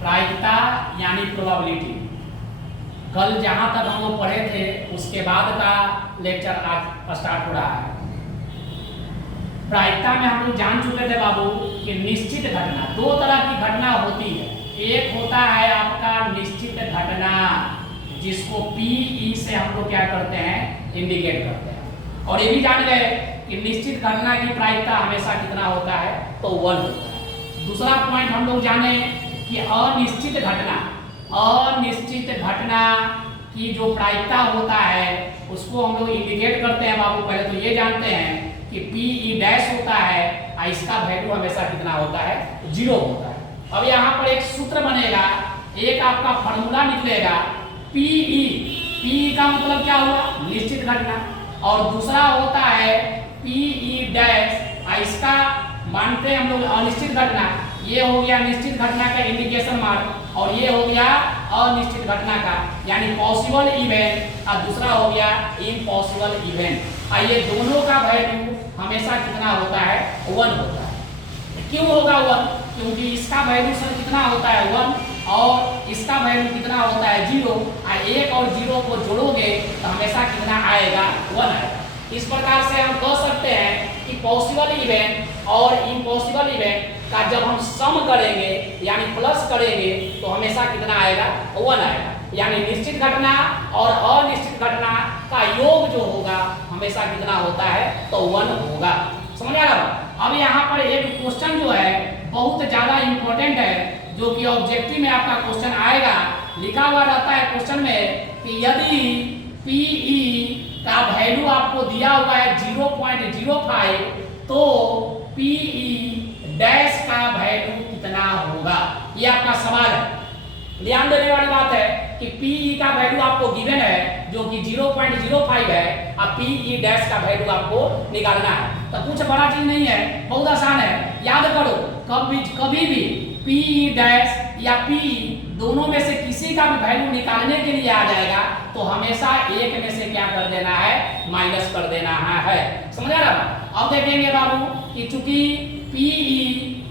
प्रायिकता यानी प्रोबेबिलिटी। कल जहां तक हम लोग पढ़े थे उसके बाद का लेक्चर आज स्टार्ट हो रहा है। प्रायिकता में हम लोग जान चुके थे बाबू कि निश्चित घटना, दो तरह की घटना होती है। एक होता है आपका निश्चित घटना जिसको पीई से हम लोग क्या करते हैं, इंडिकेट करते हैं। और ये भी जान गए कि निश्चित घटना की प्रायिकता हमेशा कितना होता है, तो 1 होता है। दूसरा पॉइंट हम लोग जाने कि अनिश्चित घटना की जो प्रायिकता होता है उसको हम लोग इंडिकेट करते हैं बाबू। पहले तो ये जानते हैं कि पीई डैश होता है और इसका वैल्यू हमेशा कितना होता है, 0 होता है। अब यहाँ पर एक सूत्र बनेगा, एक आपका फॉर्मूला निकलेगा पीई। पीई का मतलब क्या हुआ, निश्चित घटना, और दूसरा होता है पीई डैश, इसका मानते हैं हम लोग अनिश्चित घटना। ये हो गया निश्चित घटना का इंडिकेशन मार्क और ये हो गया अनिश्चित घटना का यानी पॉसिबल इवेंट, और दूसरा हो गया इम्पॉसिबल इवेंट। और ये दोनों का वैल्यू हमेशा कितना होता है, 1 होता है। क्यों होगा 1? क्योंकि इसका वैल्यू सर कितना होता है, 1, और इसका वैल्यू कितना होता है, 0। और 1 और 0 को जोड़ोगे तो हमेशा कितना आएगा, 1 आएगा। इस प्रकार से हम कह सकते हैं कि पॉसिबल इवेंट और इम्पॉसिबल इवेंट का जब हम सम करेंगे यानी प्लस करेंगे तो हमेशा कितना आएगा, 1 आएगा। यानी निश्चित घटना और अनिश्चित घटना का योग जो होगा हमेशा कितना होता है, तो 1 होगा। समझ आ रहा है? अब यहाँ पर एक क्वेश्चन जो है बहुत ज्यादा इंपॉर्टेंट है, जो कि ऑब्जेक्टिव में आपका क्वेश्चन आएगा। लिखा हुआ रहता है क्वेश्चन में कि यदि पीई का वैल्यू आपको दिया हुआ है 0.05 तो पीई डैश का वैल्यू कितना होगा, ये आपका सवाल है। ध्यान देने वाली बात है कि पीई का वैल्यू आपको गिवन है जो कि 0.05 है, और पीई डैश का वैल्यू आपको निकालना है। तो कुछ बड़ा चीज नहीं है, बहुत आसान है। याद करो कभी भी पीई डैश या पीई दोनों में से किसी का भी वैल्यू निकालने के लिए आ जाएगा तो हमेशा एक में से क्या कर देना है, माइनस कर देना है। समझ आ रहा? अब देखेंगे बाबू कि चूंकि पीई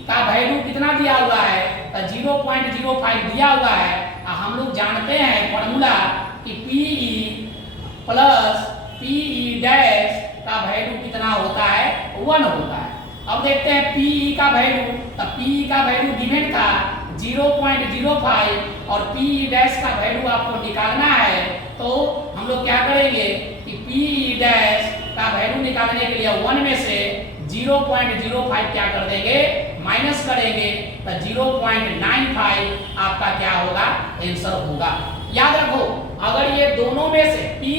का वैल्यू कितना दिया हुआ है, तो 0.05 दिया हुआ है। हम लोग जानते हैं फॉर्मूला कि पीई प्लस पीई डैश का वैल्यू कितना होता है, 1 होता है। अब देखते हैं पीई का वैल्यू, तो पीई का वैल्यू गिवन था 0.05 और पीई डैश का वैल्यू आपको निकालना है। तो हम लोग क्या करेंगे कि पीई डैश का वैल्यू निकालने के लिए 1 में से 0.05 क्या कर देंगे, माइनस करेंगे, तो 0.95 आपका क्या होगा, आंसर होगा। याद रखो अगर ये दोनों में से पी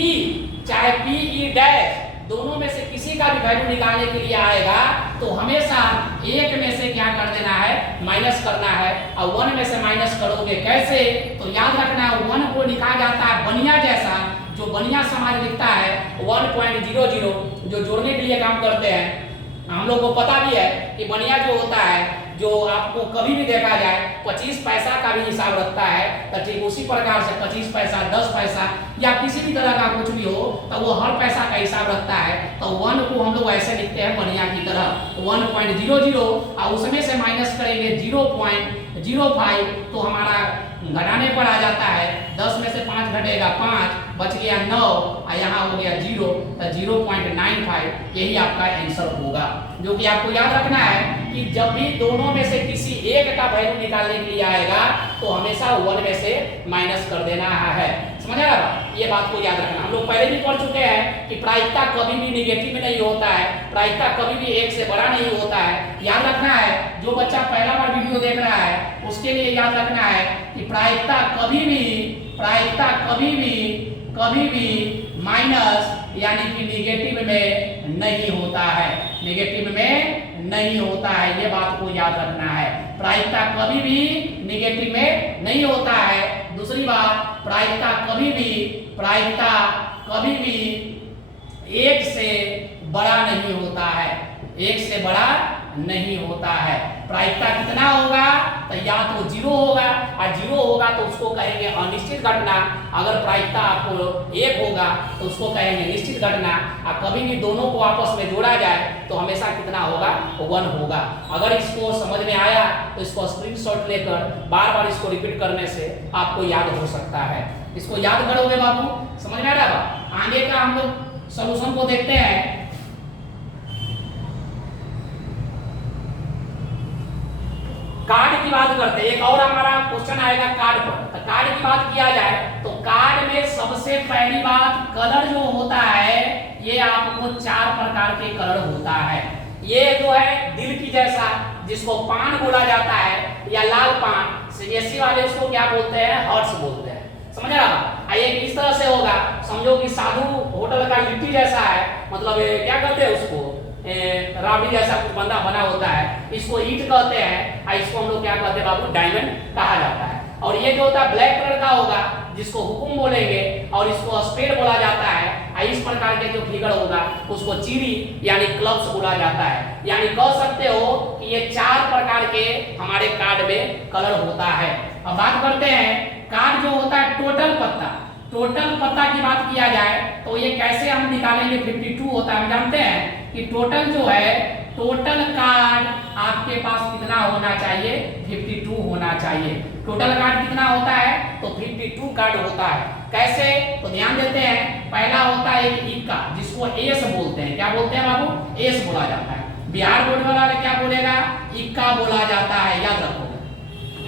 चाहे पीई डैश दोनों में से किसी का भी वैल्यू निकालने के लिए आएगा तो हमेशा एक में से क्या कर देना है, माइनस करना है। और 1 में से माइनस करोगे कैसे, तो याद रखना 1 को लिखा जाता है बनिया जैसा, जो बनिया समाज लिखता है 1.00, जो जोड़ने के लिए काम करते हैं। हम लोग को पता भी है कि बनिया जो होता है, जो आपको कभी भी देखा जाए 25 पैसा का भी हिसाब रखता है, तो ठीक उसी प्रकार से 25 पैसा, 10 पैसा या किसी भी तरह का कुछ भी हो तो वो हर पैसा का हिसाब रखता है। तो 1 को हम लोग ऐसे लिखते हैं बनिया की तरह 1.00, और उसमें से माइनस करेंगे 0.05 तो हमारा घटाने पर आ जाता है। 10 में से 5 घटेगा 5, बच गया 9 और यहाँ हो गया 0, तो 0.95 यही आपका आंसर होगा। जो कि आपको याद रखना है कि जब भी दोनों में से किसी एक का वैल्यू निकालने के लिए आएगा तो हमेशा 1 में से माइनस कर देना है। समझ आ रहा? ये बात को याद रखना। हम लोग पहले भी पढ़ चुके हैं कि प्रायिकता कभी भी नेगेटिव में नहीं होता है, प्रायिकता कभी भी 1 से बड़ा नहीं होता है। याद रखना है, जो बच्चा पहला बार वीडियो देख रहा है उसके लिए याद रखना है कि प्रायिकता कभी भी माइनस यानी कि नेगेटिव में नहीं होता है, नेगेटिव में नहीं होता है। ये बात को याद रखना है, प्रायिकता कभी भी नेगेटिव में नहीं होता है। दूसरी बात, प्रायिकता कभी भी 1 से बड़ा नहीं होता है, 1 से बड़ा नहीं होता है। प्रायिकता कितना होगा, तो या तो 0 होगा, और 0 होगा तो उसको कहेंगे अनिश्चित घटना। अगर प्रायिकता आपको 1 होगा तो उसको कहेंगे निश्चित घटना। और कभी भी दोनों को आपस में जोड़ा जाए तो हमेशा कितना होगा, 1 होगा। अगर इसको समझ में आया तो इसको स्क्रीनशॉट लेकर बार बार इसको रिपीट करने से आपको याद हो सकता है। इसको याद करोगे बाबू, समझ में आ रहा है। आगे का हम लोग सॉल्यूशन को देखते हैं। कार्ड की बात करते हैं, एक और हमारा क्वेश्चन आएगा कार्ड पर। तो कार्ड की बात किया जाए तो कार्ड में सबसे पहली बात कलर जो होता है, ये आपको 4 प्रकार के कलर होता है। ये जो है दिल की जैसा, जिसको पान बोला जाता है, या लाल पान, सीबीएसई वाले उसको क्या बोलते हैं, हर्ट्स बोलते हैं। समझ रहा। एक इस तरह से होगा, समझो कि साधु होटल का लिट्टी जैसा है, मतलब क्या कहते हैं उसको, राबड़ी जैसा कुछ बंदा बना होता है, इसको ईंट कहते हैं, और इसको हम लोग क्या कहते हैं बाबू, डायमंड कहा जाता है। और ये जो होता है ब्लैक कलर का होगा, जिसको हुकुम बोलेंगे, और इसको स्पेड बोला जाता है। इस प्रकार के जो फिगर होगा उसको चीरी यानी क्लब्स बोला जाता है। यानी कह सकते हो कि ये 4 प्रकार के हमारे कार्ड में कलर होता है। अब बात करते हैं कार्ड जो होता है टोटल पत्ता। टोटल पत्ता की बात किया जाए तो ये कैसे हम निकालेंगे, 52 होता है। हम जानते हैं कि टोटल जो है, टोटल कार्ड आपके पास कितना होना चाहिए, 52 होना चाहिए। टोटल कार्ड कितना होता है, तो 52 कार्ड होता है। कैसे, तो ध्यान देते हैं। पहला होता है एक इक्का, जिसको एस बोलते हैं। क्या बोलते हैं बाबू, एस बोला जाता है। बिहार बोर्ड वाला क्या बोलेगा, इक्का बोला जाता है, याद रखो।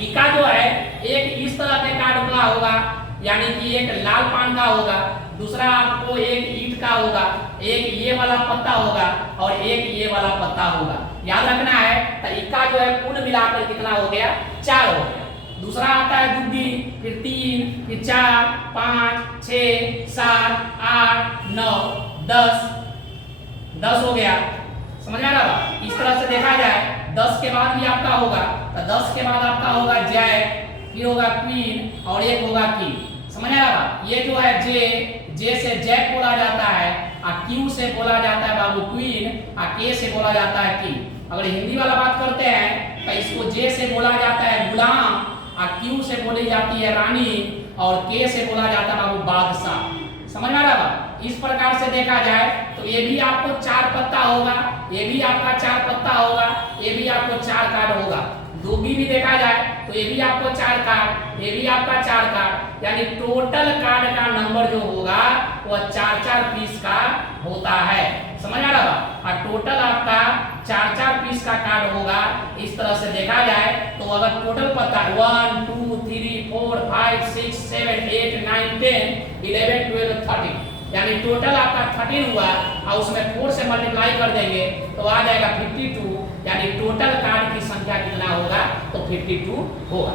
इक्का जो है एक इस तरह के कार्ड का होगा, यानी कि एक लाल पान का होगा, दूसरा आपको एक ईंट का होगा, एक ये वाला पत्ता होगा, और एक ये वाला पत्ता होगा। याद रखना है। तो इक्का जो है कुल मिलाकर कितना हो गया, 4 हो गया। दूसरा आता है दुग्गी, फिर 3, फिर 4, 5, 6, 7, 8, 9, 10 हो गया। समझ आ रहा है। इस तरह से देखा जाए 10 के बाद भी आपका होगा, तो 10 के बाद आपका होगा जैक, फिर होगा क्वीन, और एक होगा की। समझ आ रहा। ये जो है जे से जैक बोला जाता है, और क्यू से बोला जाता है बाबू क्वीन, और के से बोला जाता है की। अगर हिंदी वाला बात करते हैं तो इसको जे से बोला जाता है गुलाम, और क्यू से बोली जाती है रानी, और के से बोला जाता है बाबू बादशाह। समझ में आ रहा। इस प्रकार से देखा जाए तो ये भी आपको 4 पत्ता होगा, ये भी आपका 4 पत्ता होगा, ये भी आपको 4 कार्ड होगा। दूगी भी देखा जाए तो ये भी आपको 4 कार्ड, ये भी आपका 4 कार्ड, यानी टोटल कार्ड का नंबर जो होगा वह 4-4 पीस का होता है। समझ आ रहा। और टोटल आपका 4-4 पीस का कार्ड होगा। इस तरह से देखा जाए तो अगर टोटल पत्ता 1 2 3 4 5 6 7 8 9 10 11 12 13, यानी टोटल आपका 13 हुआ, और उसमें 4 से मल्टीप्लाई कर देंगे तो आ जाएगा 52, यानी टोटल कार्ड की संख्या कितना होगा, तो 52 होगा।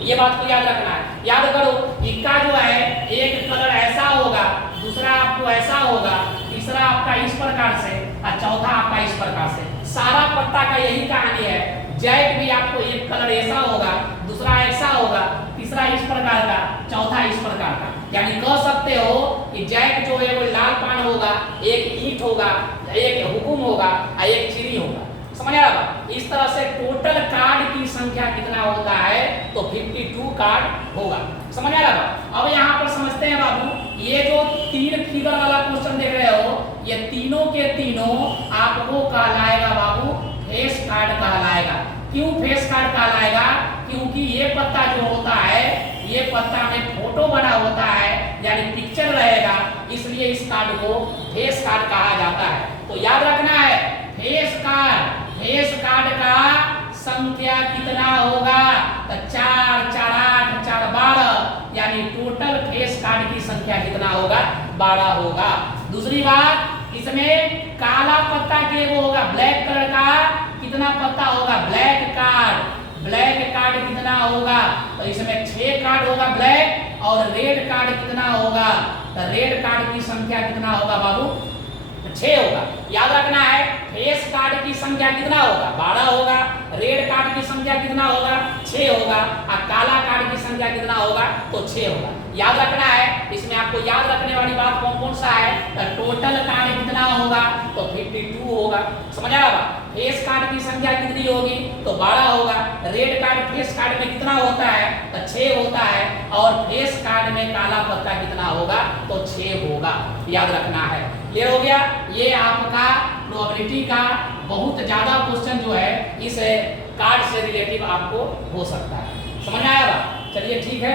ये बात को याद रखना है। याद करो, इक्का जो है एक कलर ऐसा होगा, दूसरा आपको ऐसा होगा, तीसरा आपका इस प्रकार से, और चौथा आपका इस प्रकार से। सारा पत्ता का यही कहानी है। जैक भी आपको एक कलर ऐसा होगा, दूसरा ऐसा होगा, तीसरा इस प्रकार का, चौथा इस प्रकार का। यानी कह सकते हो कि जैक जो है वो लाल पान होगा, एक ईंट होगा, एक हुकुम होगा, और एक चिड़ी होगा। समझ आ रहा। इस तरह से टोटल कार्ड की संख्या कितना होता है, तो 52 कार्ड होगा। समझ आ रहा। अब यहाँ पर समझते हैं बाबू, ये जो 3 फिगर वाला क्वेश्चन देख रहे हो, ये तीनों के तीनों आपको कहलाएगा बाबू फेस कार्ड कहलाएगा। क्यों फेस कार्ड कहलाएगा, क्योंकि ये पत्ता जो होता है, ये पत्ता में फोटो बना होता है, यानी पिक्चर रहेगा, इसलिए इस कार्ड को फेस कार्ड कहा जाता है। तो याद रखना है, फेस कार्ड का संख्या कितना होगा, तो 4 4 8 4 12, यानी टोटल फेस कार्ड की संख्या कितना होगा, 12 होगा। दूसरी बात, इसमें काला पत्ता के वो होगा, ब्लैक कलर का कितना पत्ता होगा, ब्लैक कार्ड कितना होगा, तो इसमें 6 कार्ड होगा ब्लैक, और रेड कार्ड कितना होगा, तो रेड कार्ड की संख्या कितना होगा बाबू, 6 होगा। याद रखना है, फेस कार्ड की संख्या कितना होगा, 12 होगा, रेड कार्ड की संख्या कितना होगा, 6 होगा, और काला कार्ड की संख्या कितना होगा, तो 6 होगा। याद रखना है। इसमें आपको याद रखने वाली बात कौन सा है, तो टोटल कार्ड कितना होगा, तो 52 होगा। समझ आ रहा। फेस कार्ड की संख्या कितनी होगी तो 12 होगा। रेड कार्ड फेस कार्ड में कितना होता है तो 6 होता है, और फेस कार्ड में काला पत्ता कितना होगा तो 6 होगा, याद रखना है। क्लियर हो गया। ये आपका प्रोबेबिलिटी का बहुत ज्यादा क्वेश्चन जो है इस कार्ड से रिलेटिव आपको हो सकता है। समझ में आया बात? चलिए ठीक है।